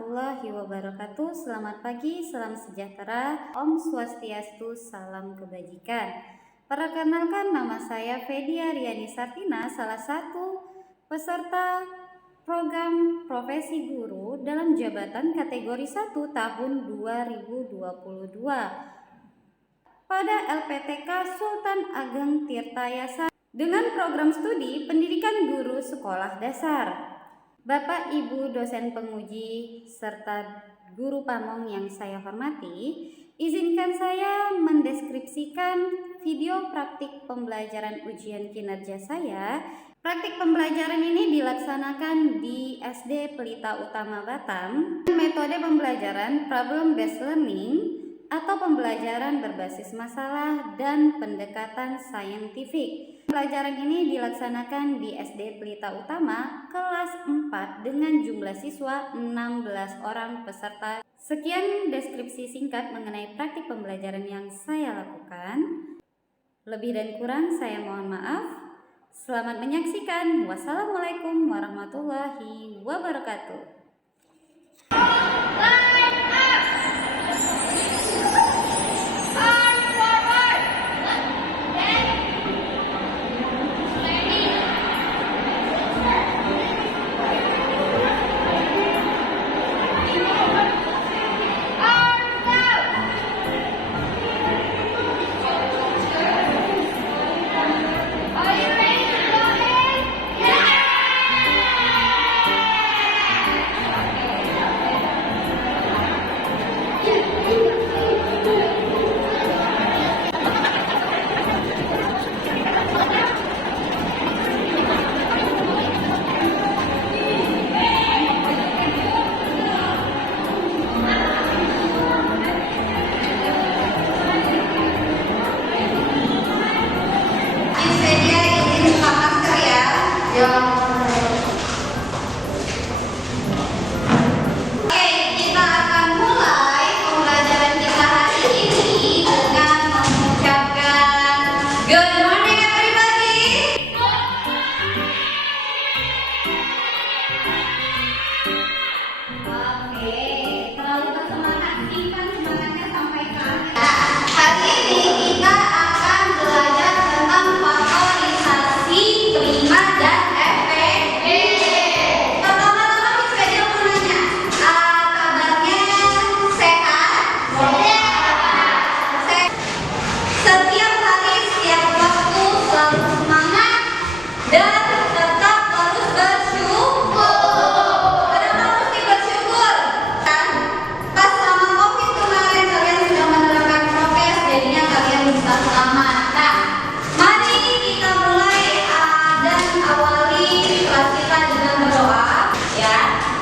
warahmatullahi wabarakatuh. Selamat pagi, salam sejahtera, Om Swastiastu, salam kebajikan. Perkenalkan, nama saya Fedia Riani Sartina, salah satu peserta program profesi guru dalam jabatan kategori 1 tahun 2022 pada LPTK Sultan Ageng Tirtayasa dengan program studi pendidikan guru sekolah dasar. Bapak, Ibu, dosen penguji, serta guru pamong yang saya hormati, izinkan saya mendeskripsikan video praktik pembelajaran ujian kinerja saya. Praktik pembelajaran ini dilaksanakan di SD Pelita Utama Batam. Metode pembelajaran problem based learning atau pembelajaran berbasis masalah dan pendekatan saintifik. Pembelajaran ini dilaksanakan di SD Pelita Utama kelas 4 dengan jumlah siswa 16 orang peserta. Sekian deskripsi singkat mengenai praktik pembelajaran yang saya lakukan. Lebih dan kurang saya mohon maaf. Selamat menyaksikan. Wassalamualaikum warahmatullahi wabarakatuh.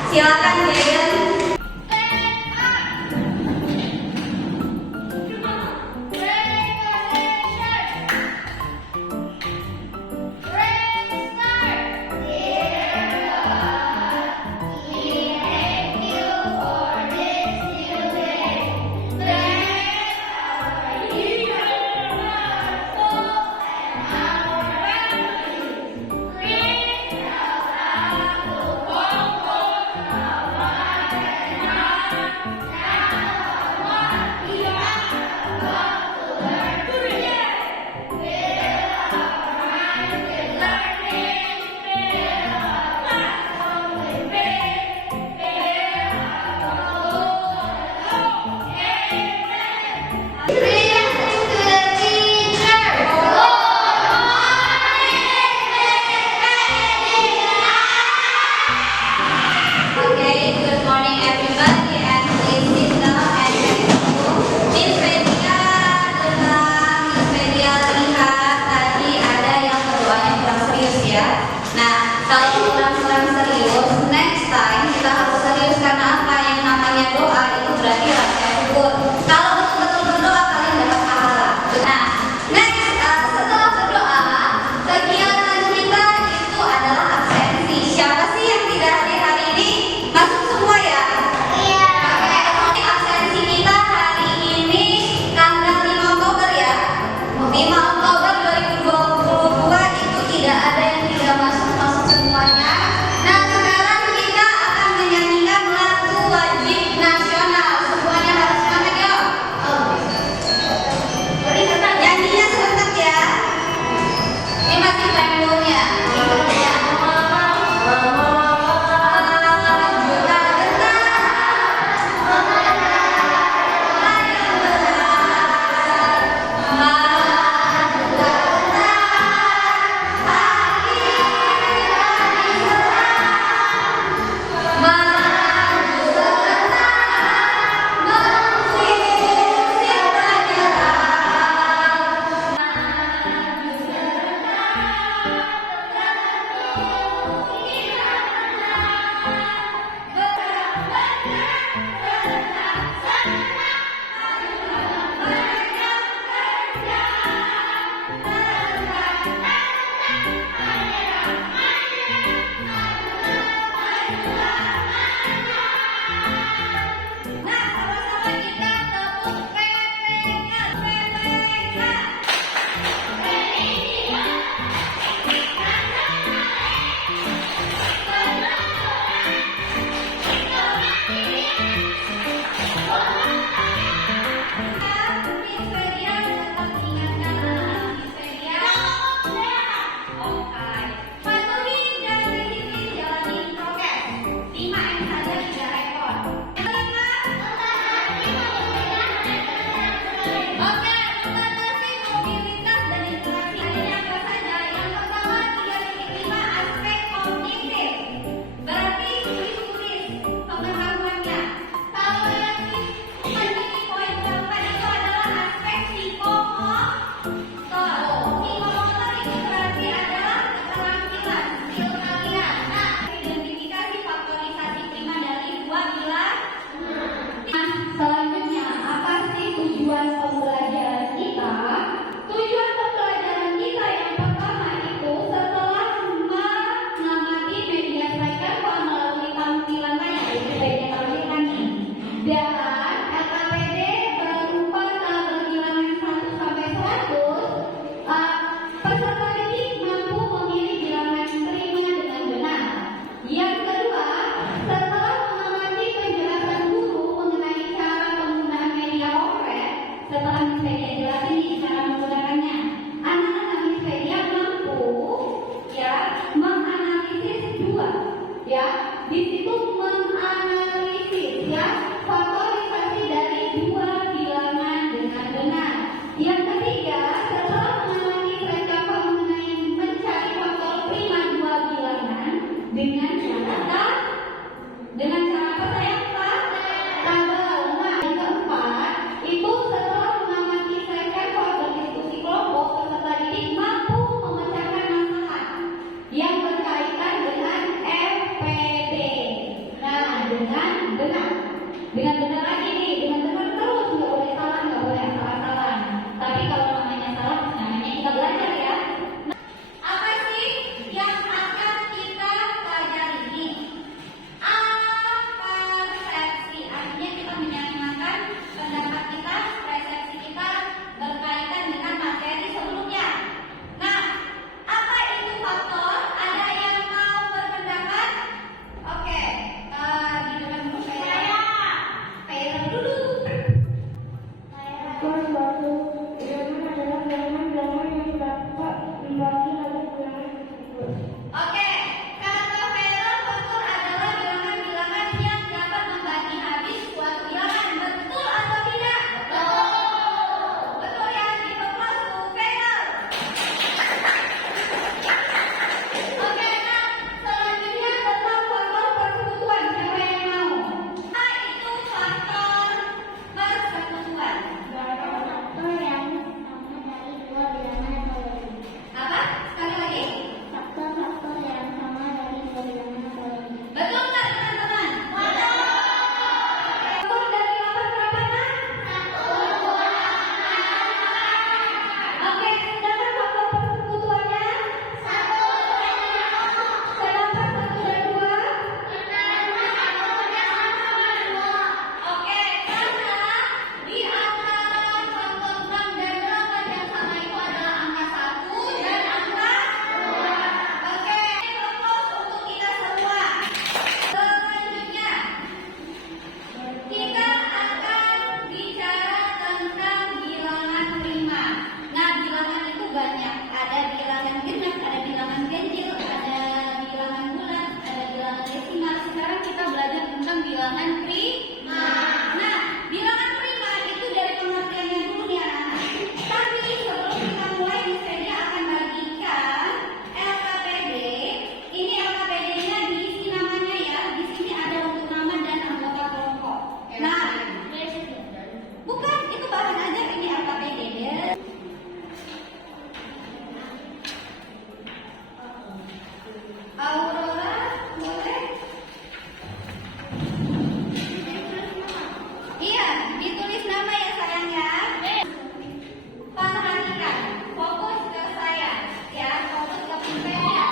Silakan Jaden. Semuanya. Nah, sekarang kita akan menyanyikan lagu Dengan cara dengan cara apa sayang? Tabel. Nah, yang keempat itu setelah mengamati session soal berdiskusi kelompok, peserta didik mampu memecahkan masalah yang berkaitan dengan FPD. Nah, dengan benar lagi nih, dengan benar terus, nggak boleh salah, nggak boleh salah. Tapi kalau namanya salah, namanya kita belajar ya. Apa sih yang akan kita pelajari ini? Persepsi, artinya kita menyamakan pendapat kita, persepsi kita berkaitan dengan materi sebelumnya. Nah, apa itu faktor? Ada yang mau berpendapat? Oke, di depan dulu saya dulu. Faktor suatu bilangan adalah bilangan yang dapat dibagi oleh bilangan tersebut. Oke, kata Vera, faktor adalah bilangan-bilangan yang dapat membagi habis suatu bilangan. Betul atau tidak? Betul. Betul ya, di kelas Vera. Oke, nah selanjutnya tentang faktor persekutuan. Siapa yang mau? Nah, itu faktor persekutuan. Faktor yang sama dari dua bilangan atau lebih. Apa? Sekali lagi. Faktor yang sama dari dua bilangan atau lebih. Betul nggak teman-teman? Betul. Faktor dari 8 berapa nak? 1. Oke, sedangkan faktor persekutuannya 1. Kenapa 1 dan 2? Oke, karena di antara faktor 6 dan 8 yang sama itu adalah angka 1 dan angka 2. Oke, fokus untuk kita semua. Selanjutnya, kita akan bicara tentang bilangan prima. Nah, bilangan itu banyak. Ada bilangan genap, ada bilangan ganjil, ada bilangan bulat, ada bilangan desimal. Sekarang kita belajar tentang bilangan prima. Nah, bilangan prima itu dari pengertiannya dulu nih anak-anak. Tapi sebelum kita mulai, saya akan bagikan LKPD. Ini LKPD-nya diisi namanya ya. Di sini ada untuk nama dan anggota kelompok. Nah, bukan, itu bahan aja ini LKPD ya. Aurora, boleh? Iya, ditulis nama ya sayang ya. Perhatikan, fokus ke saya ya, fokus ke pinter ya.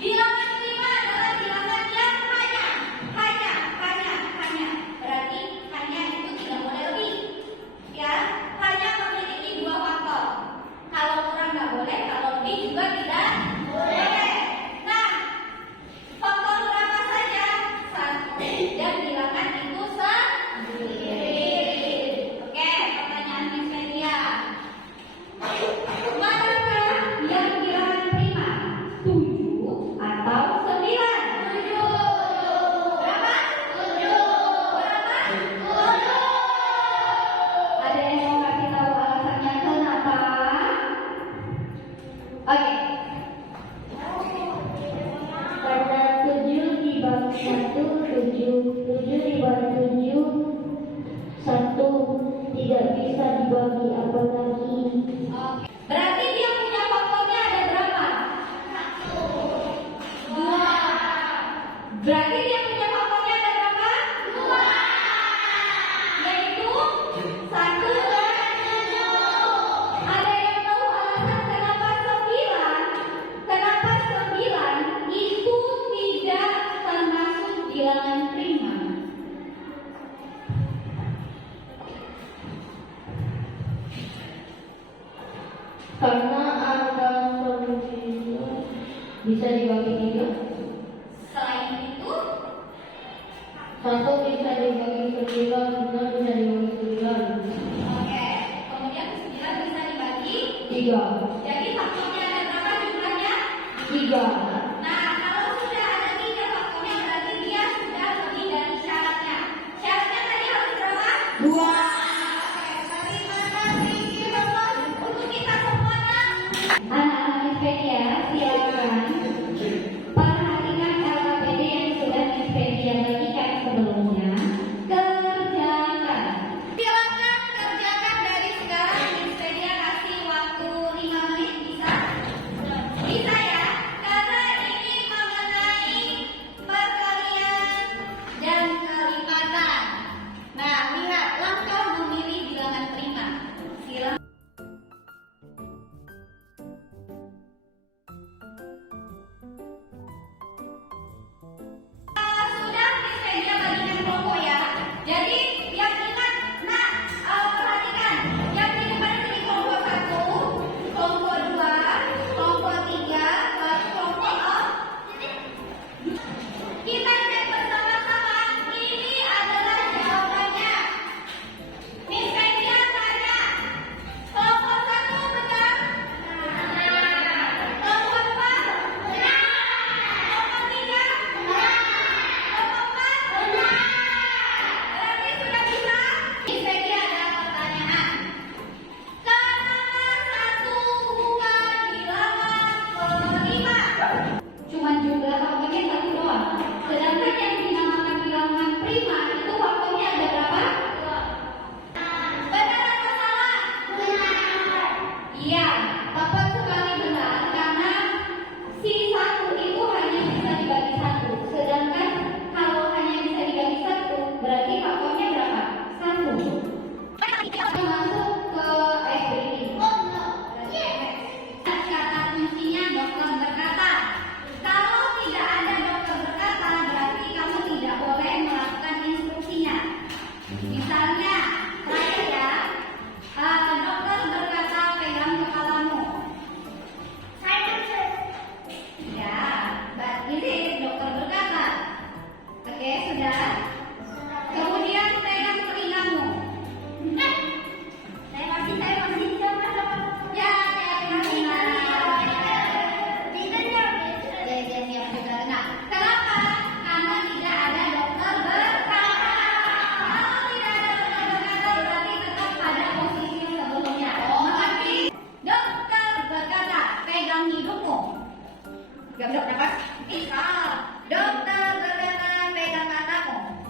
Bilangan prima adalah bilangan yang hanya. Berarti hanya itu tidak boleh lebih. Ya, hanya memiliki 2 faktor. Kalau kurang nggak boleh, kalau lebih juga tidak boleh. Nah, faktor berapa saja? 1. Dan bilangan itu sendiri. Oke, pertanyaan Miss Media. Manakah yang bilangan prima? 7 atau 9? 7. Berapa? 7. Berapa? 7. Ada yang mau kasih tahu alasannya kenapa? Oke. Pada 7 dibagi 1, 7 dibagi 7, 1 tidak bisa dibagi apalagi. Oke. Berarti dia punya faktornya ada berapa? 2. Berarti dia punya faktornya ada berapa? 2. Yaitu 1 dan 7. Ada yang tahu alasan kenapa 9? Kenapa 9 itu tidak termasuk bilangan prima? Karena angka 9 bisa dibagi 3, Selain itu, 1 bisa dibagi 9, 9 bisa dibagi 9. oke. Kemudian 9 bisa dibagi. 3. Jadi faktornya ada berapa jumlahnya? 3. Nah, kalau sudah ada 3 faktornya berarti dia sudah lebih dari syaratnya. Syaratnya tadi harus berapa? 2. Terima kasih teman untuk kita semuanya. Anak-anak media silakan perhatikan Misal, dokter berkata pegang matamu.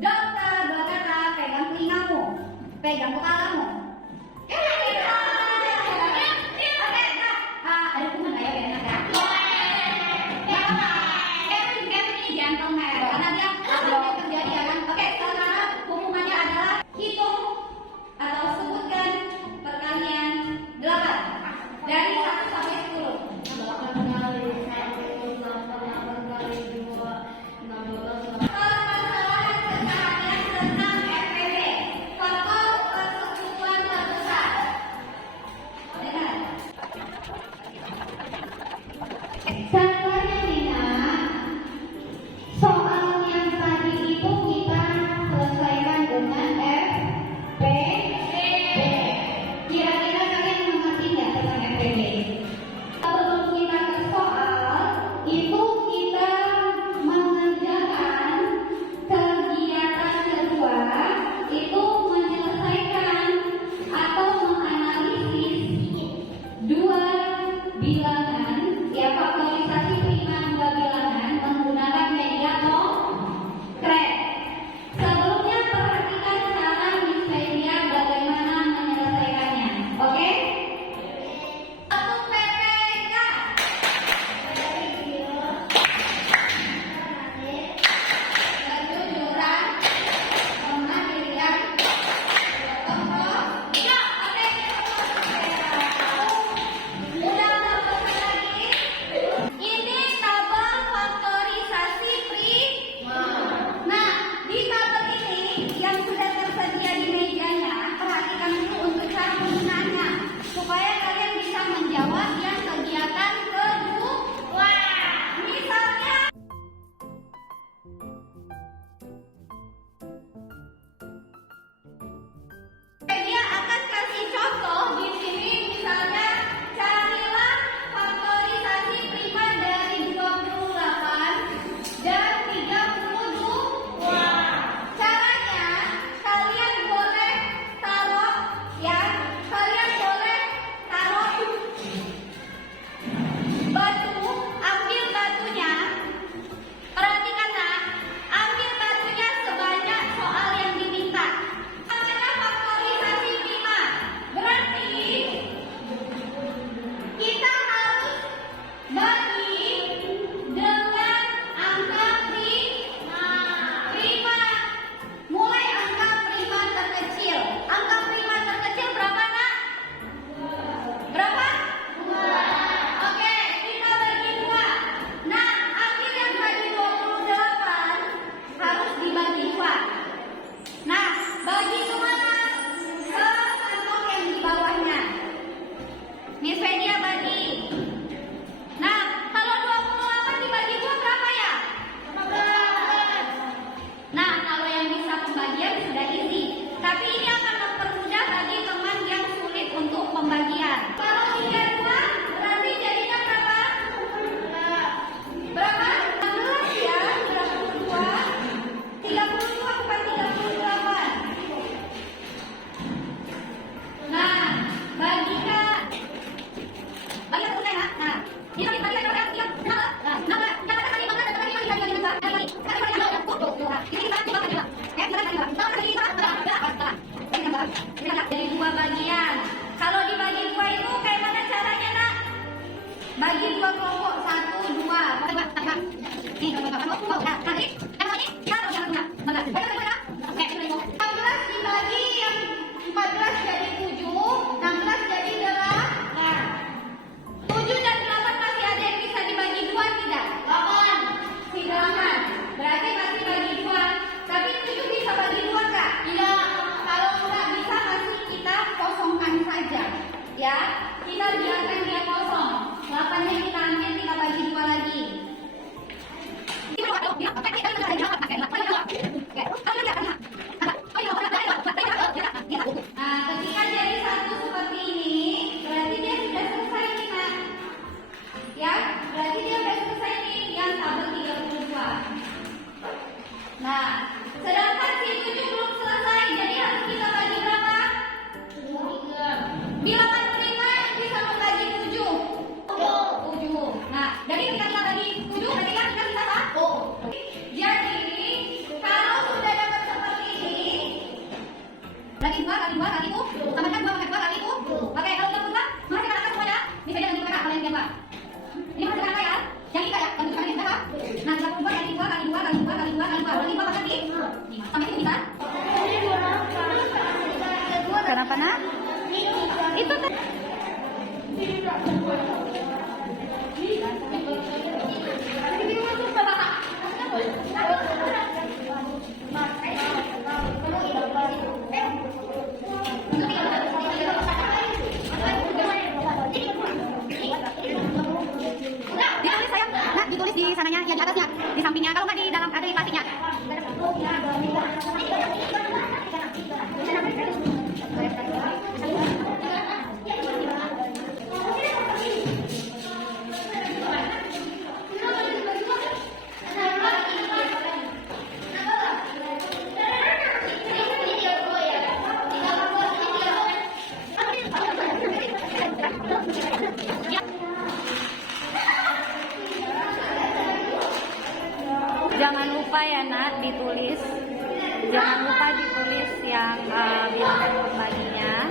Dokter berkata pegang telingamu. Pegang kepalamu. Ada teman nggak ya biar enak ya? Kevin ini gentleman karena dia akan terjadi ya kan? Oke, sekarang hukumannya adalah hitung atau sebutkan perkalian 8 dari 1 sampai 10. 8 kali 1, 8 kali 2, 16. Kalau kesalahan kesalahan tentang FPB, faktor persekutuan terbesar. Dengar. Sabarnya Dina, soal yang tadi itu kita selesaikan dengan FPB. Kira-kira kalian mengerti nggak tentang FPB? Sebelum kita ke soal, itu kita mengerjakan kegiatan kedua, itu menyelesaikan atau menganalisis dua bilangan, ya faktorisasi prima dua bilangan menggunakan media konkret. Sebelumnya perhatikan cara Miss Fedia bagaimana menyelesaikannya. Oke? Satu PPK. Kejujuran, kemandirian, kontrol. Ya, oke. Udah dapat lagi. Ini tabel faktorisasi prima. Nah, di tabel ini yang sudah tersedia di mejanya, perhatikan dulu untuk cara menggunakannya supaya kalian bisa menjawab yang kegiatan kedua. Misalnya dia akan kasih contoh di sini, misalnya carilah faktorisasi prima dari 28 dan 32. Caranya kalian boleh taruh ya, kalian boleh taruh batu, ambil batunya. Perhatikan nak, ambil batunya sebanyak soal yang diminta. Namanya faktorisasi prima. Berarti kita harus bagi dengan angka prima. Mulai angka prima terkecil. Angka prima terkecil berapa nak? Berapa? 2. Oke, kita bagi 2. Nah, ambil yang bagi 28 harus dibagi 2. Nah, bagi kemana? Ke kantong yang di bawahnya. Miss Fedia bagi. Nah, kalau 28 dibagi 2 berapa ya? 15. Nah, kalau yang bisa pembagian sudah easy. Tapi ini akan mempermudah bagi teman yang sulit untuk pembagian. Kalau 32 berarti jadinya berapa? Berapa? 16 ya, 32. 32 bukan 38. Nah, bagikan. Bagikan selesai nak. Nah, ini bagi berapa? Nah, 16. Jangan tadi 15 dan tadi 5 dibagi 2. Lagi. Sekarang bagi 2. Ini kita coba bagi 2. Jadi 2 bagian. Kalau dibagi 2 itu kayak mana caranya nak? Bagi 2 kelompok, 1, 2. Ini 14 dibagi yang 14 jadi 7, 16 jadi 8. 7 dan 8 masih ada yang bisa dibagi 2 tidak? 8. Berarti masih bagi 2. Tapi 7 bisa bagi 2 kak? Tidak. Kalau nggak bisa masih kita kosongkan saja. Ya, kita biarkan dia kosong. 8-nya kita ambil, kita bagi 2 lagi. tulis di sananya, ya di atasnya, di sampingnya. Kalau nggak di dalam ada di plastiknya. Jangan lupa ya nak ditulis, jangan lupa ditulis yang bilangan pembaginya.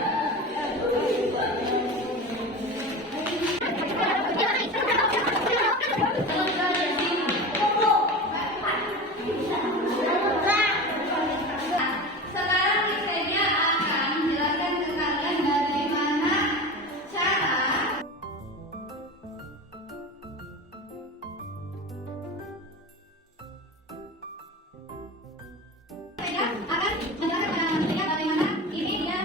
Sekarang Miss akan menjelaskan ke kalian bagaimana cara akan menjelaskan kepada bagaimana ini dia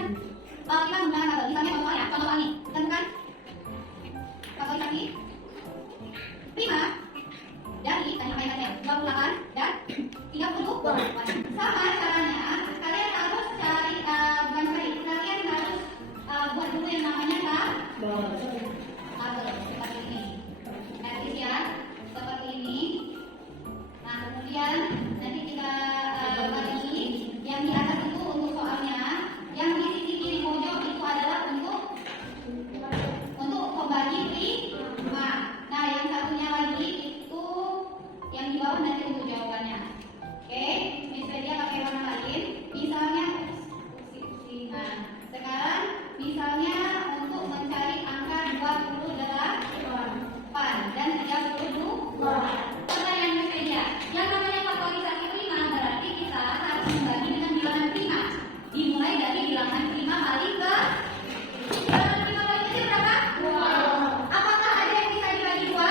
kita menggunakan tabel. Misalnya contoh ya, contoh ini tentukan faktorisasi prima dari tadi apa yang 28 dan 30. Sama caranya kalian harus cari bukan cari, kalian harus buat dulu yang namanya tabel seperti ini, efisien seperti ini. Nah kemudian nanti kita bagi yang di atas itu untuk soalnya, yang di sisi kiri pojok itu adalah untuk pembagi prima. Nah yang satunya lagi itu yang di bawah nanti untuk jawabannya. Oke, misalnya pakai warna lain, misalnya nah sekarang misalnya untuk mencari angka 28 dan 32. Pertanyaan misalnya, yang namanya faktorisasi prima berarti kita harus membagi dengan bilangan prima. Dimulai dari bilangan prima kali ke bilangan prima kali kecil berapa? 2. Apakah ada yang bisa dibagi 2?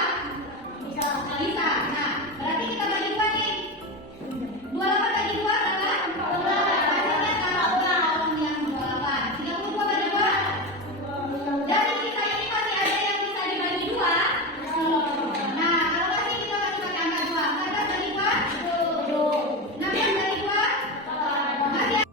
Bisa. Bisa. Nah, berarti kita bagi 2 nih. 28 bagi 2 berapa? 14. Hasilnya sama yang 28. 32 bagi 2. Dari sisa ini masih ada yang bisa dibagi 2. Nah, kalau masih kita masih pakai angka 2. 14 bagi 2. 16 bagi 2. Masih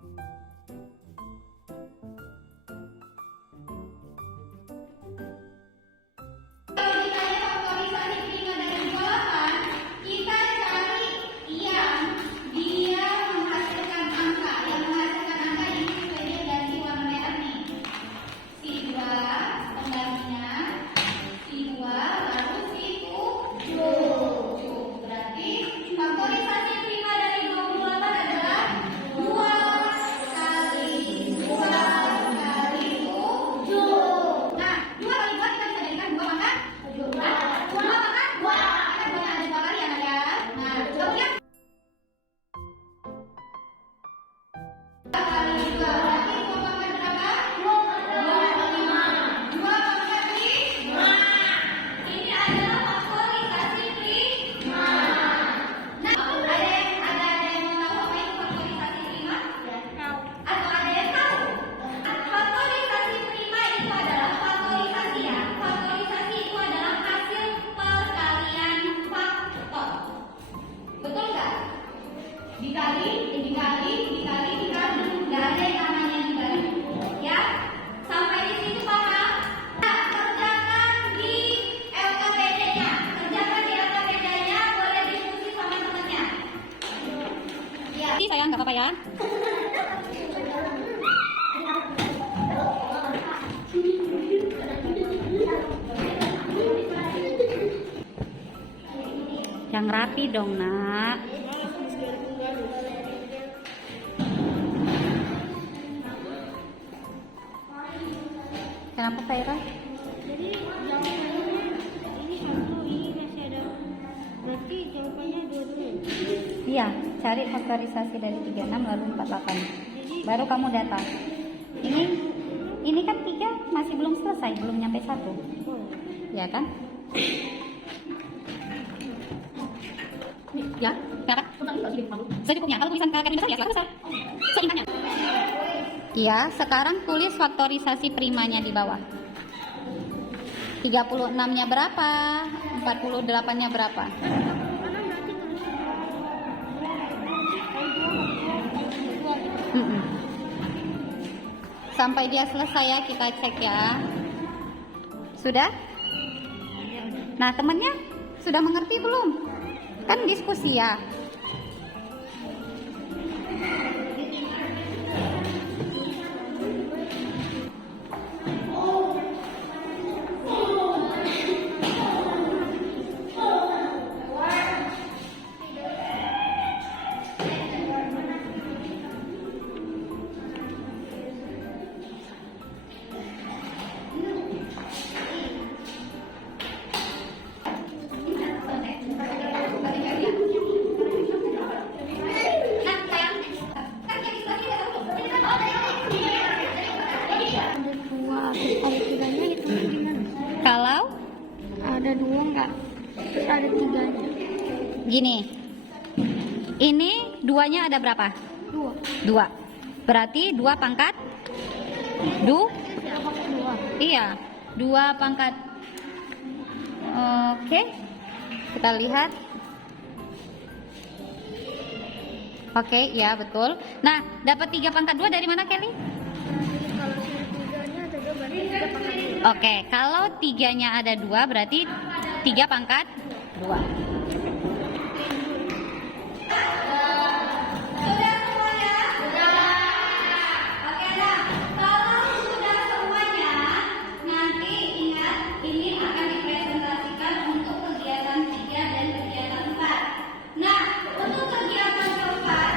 kalau ditanya faktorisasi prima dari 28, kita cari yang dia menghasilkan angka. Yang menghasilkan angka ini saya ganti warna merah nih. Si 2 pembaginya, si 2 lalu si 7. Berarti faktorisasi prima dari 28 adalah 2 kali 2 kali 7. Nah, 2 kali 2 kita bisa jadikan 2 makan 7. 2 makan 2. Kita 2 ada 2 kali ya nak ya. Nah, kemudian 2 kali 2 berarti 2 makan berapa? 2 makan 5. Ini adalah faktorisasi prima. Nah, ada yang mau tahu apa itu faktorisasi prima? Atau ada yang tahu? Faktorisasi prima itu adalah faktorisasi ya. Faktorisasi itu adalah hasil perkalian faktor. Betul nggak? Dikali. Nggak ada yang namanya dikali. Ya, sampai di situ paham? Nah, kerjakan di LKPD-nya. Boleh diskusi sama temannya. Ya. Sayang, nggak apa-apa ya. Yang rapi dong nak. Kenapa Faira? Jadi jawabannya ini 1, ini masih ada. Berarti jawabannya 2 dulu. Iya, cari faktorisasi dari 36 lalu 48. Baru kamu data. Ini kan 3 masih belum selesai, belum nyampe 1. Ya kan? Ya, kakak. Secukupnya. Kalau tulisan kakak besar ya besar. Seingatnya. Iya, sekarang tulis faktorisasi primanya di bawah. 36-nya berapa? 48-nya berapa? Sampai dia selesai ya, kita cek ya. Sudah? Nah, temennya sudah mengerti belum? Kan diskusi ya. Kalau ada 2 enggak? Terus ada 3-nya. gini, ini 2-nya ada berapa? 2. 2. Berarti 2 pangkat? Iya, 2 pangkat. Oke, kita lihat. Oke, ya betul. Nah, dapat 3 pangkat 2 dari mana, Kelly? Kalau 3-nya ada 2 berarti 3 pangkat 2. Oke, kalau 3-nya ada 2 berarti 3 pangkat 2. Sudah semuanya? Sudah. Oke, nah, kalau sudah semuanya, nanti ingat ini akan dipresentasikan untuk kegiatan 3 dan kegiatan 4. Nah, untuk kegiatan keempat,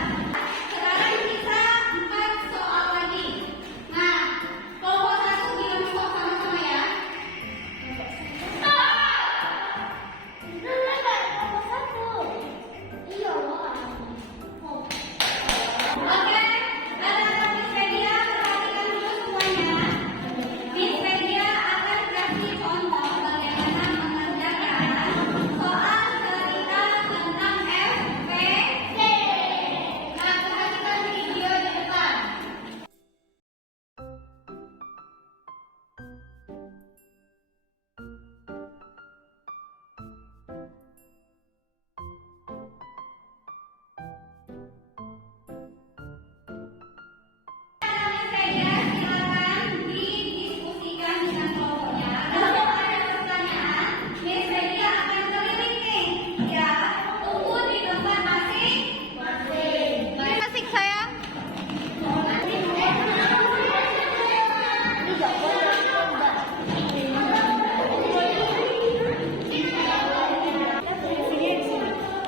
sekarang kita 4 soal lagi. Nah, kelompok 1 bilang stop sama-sama ya. Oke, anak-anak Miss Fedia perhatikan dulu semuanya. Miss Fedia akan kasih contoh bagaimana mengerjakan soal cerita tentang FPC. Nah, perhatikan video di depan. Miss Fedia, silakan didiskusikan dengan kelompoknya. Kalau ada pertanyaan, Miss Fedia akan keliling nih. Ya, tunggu di tempat masing-masing. Masing sayang.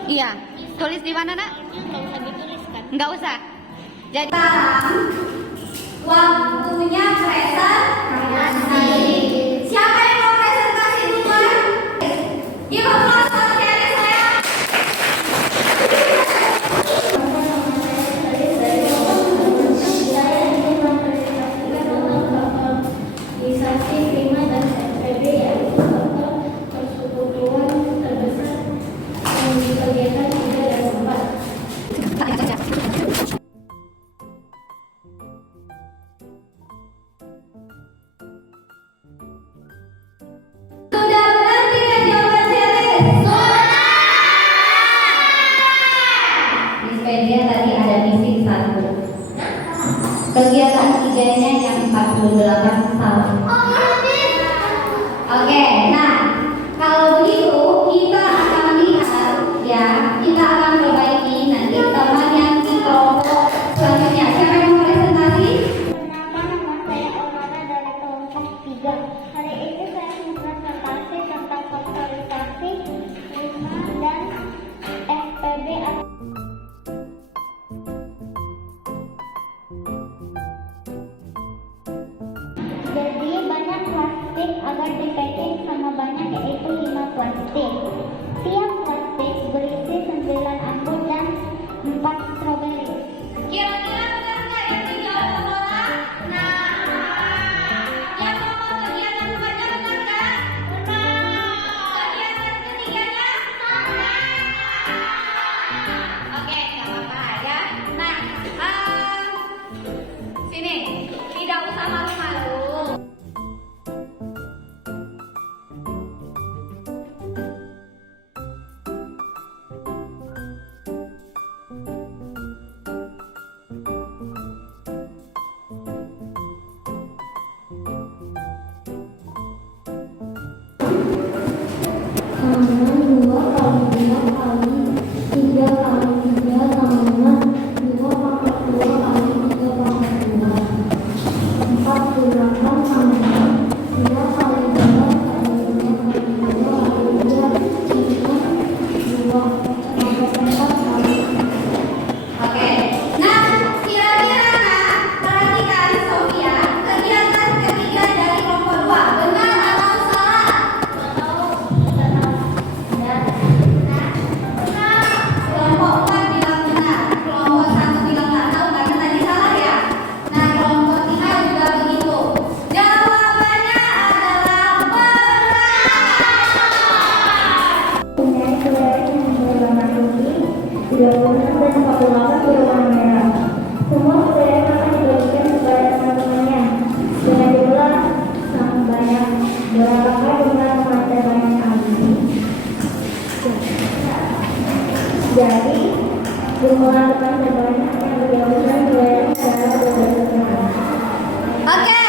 Iya, tulis di mana, Nak? Enggak usah ditulis kan? Nggak usah. Jadi sekarang waktunya presentasi. Siapa yang mau presentasi duluan? Give applause for Kelly saya. Organisasi prima dan FPB yaitu faktor persekutuan terbesar yang di kegiatan 3 dan 4. Jadi, jumlah teman terbanyak yang dilakukan adalah 12 orang. Oke,